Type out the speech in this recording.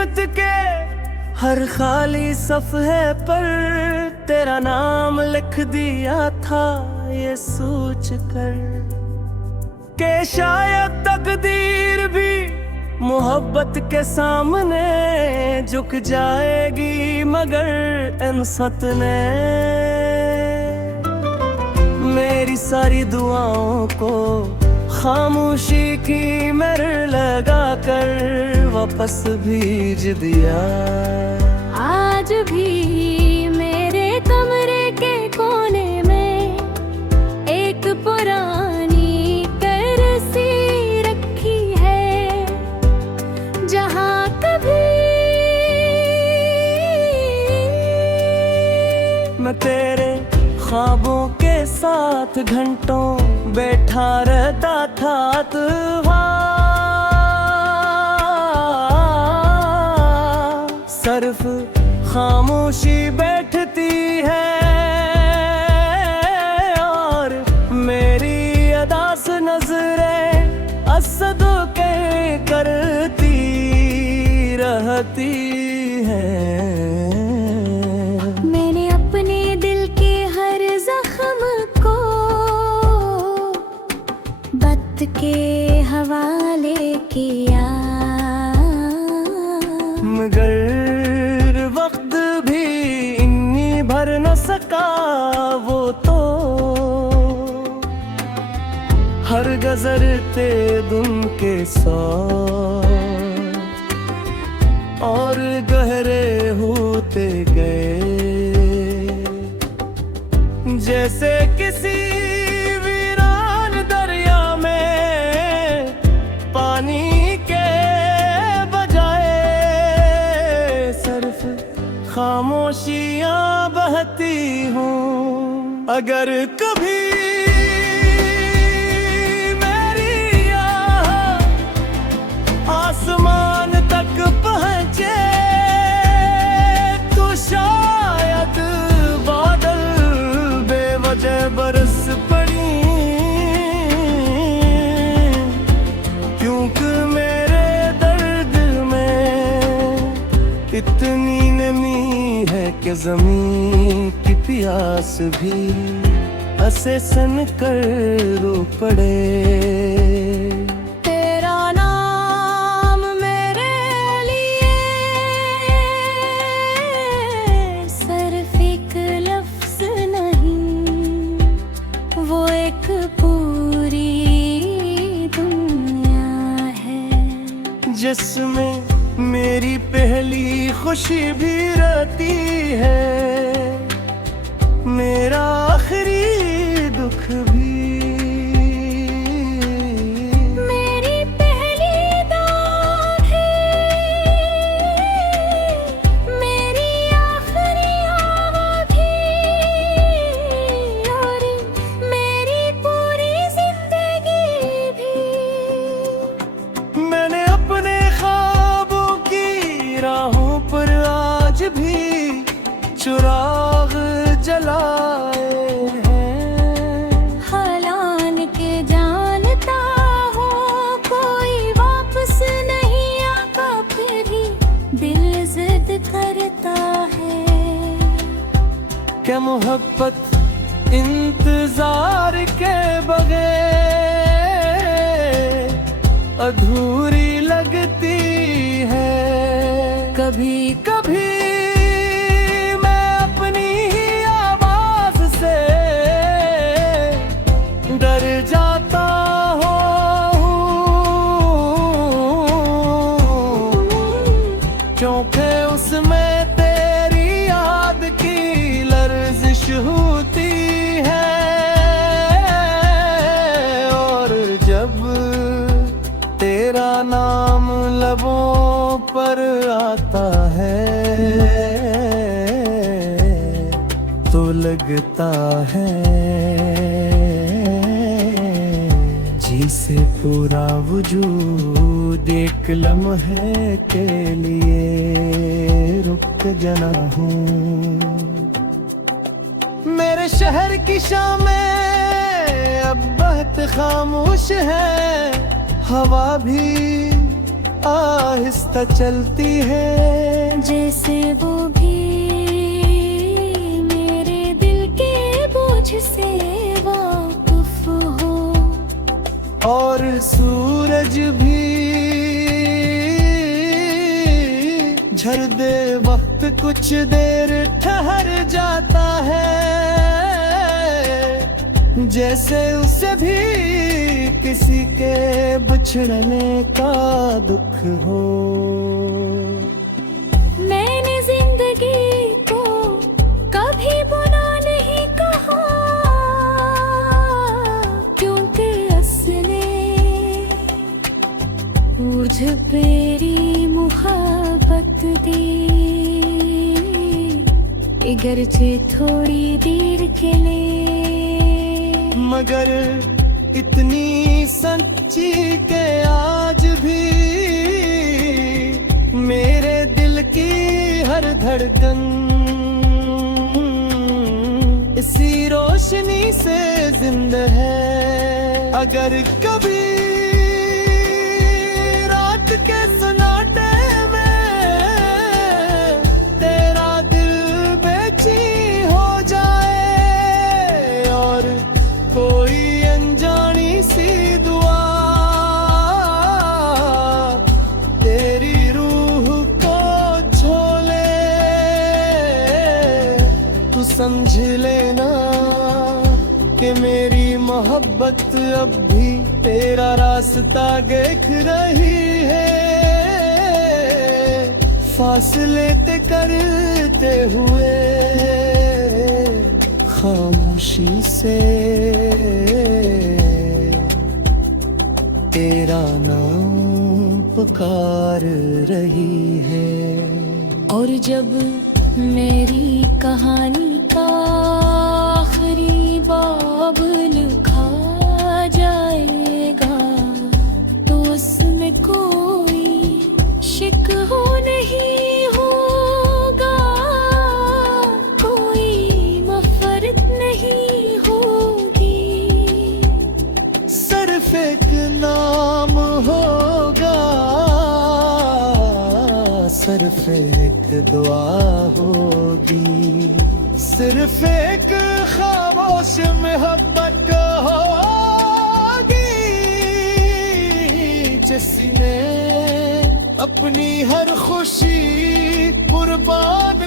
किस्मत के हर खाली सफ़हे पर तेरा नाम लिख दिया था, ये सोच कर के शायद तकदीर भी मोहब्बत के सामने झुक जाएगी, मगर इंसात ने मेरी सारी दुआओं को खामोशी की मेहर लगा कर वापस भेज दिया। आज भी मेरे कमरे के कोने में एक पुरानी करसी रखी है, जहाँ कभी मैं तेरे ख्वाबों के साथ घंटों बैठा रहता था। सिर्फ खामोशी बैठती है और मेरी अदास नजरें असदों के करती रहती हैं। मैंने अपने दिल के हर जख्म को वक्त के हवाले किया, मगर वक्त भी इन्हीं भर न सका वो तो हर गुज़रते दिन के साथ और गहरे होते गए, जैसे किसी वीरान दरिया में पानी के बजाए सिर्फ खामोशियां बहती हूँ। अगर कभी मेरी आह आसमान तक पहुँचे तो शायद बादल बेवजह बरस पड़ी, क्योंकि मेरे दर्द में इतनी नमी है कि ज़मीन की प्यास भी हंसे सन कर रो पड़े। तेरा नाम मेरे लिए सिर्फ एक लफ्ज़ नहीं, वो एक पूरी दुनिया है, जिसमें मेरी पहली खुशी भी रहती है, मेरा आखिरी दुख भी। मेरी पहली दाग है, मेरी आखिरी आह भी, और मेरी पूरी जिंदगी भी। मैंने अपने ख्वाबों की राहों पर आज भी चिराग जलाए हैं। हलान के जानता हो कोई वापस नहीं आता, फिर भी दिल जिद करता है। क्या मोहब्बत इंतजार के बगैर अधूरी लगती है। कभी कभी मैं अपनी ही आवाज से डर जाता हूँ, क्योंकि उसमें तेरी याद की लर्जिश होती है, और जब तेरा नाम लबों पर आता है तो लगता है जिसे पूरा वजूद एक लम्हे के लिए रुक जाना हूँ। मेरे शहर की शामें अब बहुत खामोश है, हवा भी आहिस्ता चलती है, जैसे वो भी मेरे दिल के बोझ से वाकिफ हो। और सूरज भी झरदे वक्त कुछ देर ठहर जाता है, जैसे उसे भी किसी के बिछड़ने का दुख हो। मैंने जिंदगी को कभी बुरा नहीं कहा, क्योंकि असले मुझ मेरी मुहब्बत दी, अगरचे थोड़ी देर के लिए, मगर इतनी सच्ची के आज भी मेरे दिल की हर धड़कन इसी रोशनी से जिंदा है। अगर कभी रात के सन्नाटे में तेरा दिल बेचैन हो जाए और कोई अनजानी सी दुआ तेरी रूह को झोले, तू समझ लेना कि मेरी मोहब्बत अब भी तेरा रास्ता देख रही है, फासले ते करते हुए खामोशी से तेरा नाम पुकार रही है। और जब मेरी कहानी का आखिरी बाब लिखा जाएगा, तो उसमें कोई शिकवा नहीं होगा, कोई मफरत नहीं होगी, सिर्फ एक नाम होगा, सिर्फ एक दुआ होगी, सिर्फ एक खामोश मोहब्बत होगी, जिसने अपनी हर खुशी कुर्बान